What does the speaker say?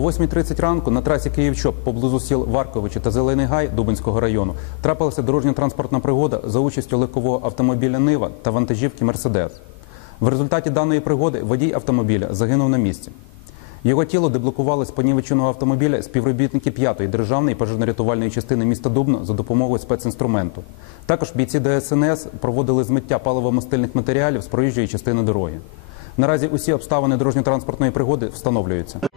8.30 ранку на трасі Київчоп поблизу сіл Варковичі та Зелений Гай Дубинського району трапилася дорожньо-транспортна пригода за участю легкового автомобіля Нива та вантажівки Мерседес. В результаті даної пригоди водій автомобіля загинув на місці. Його тіло деблокували з понівеченого автомобіля співробітники 5-ї державної пожежно-рятувальної частини міста Дубно за допомогою спецінструменту. Також бійці ДСНС проводили змиття паливо-мастильних матеріалів з проїжджої частини дороги. Наразі усі обставини дорожньо-транспортної пригоди встановлюються.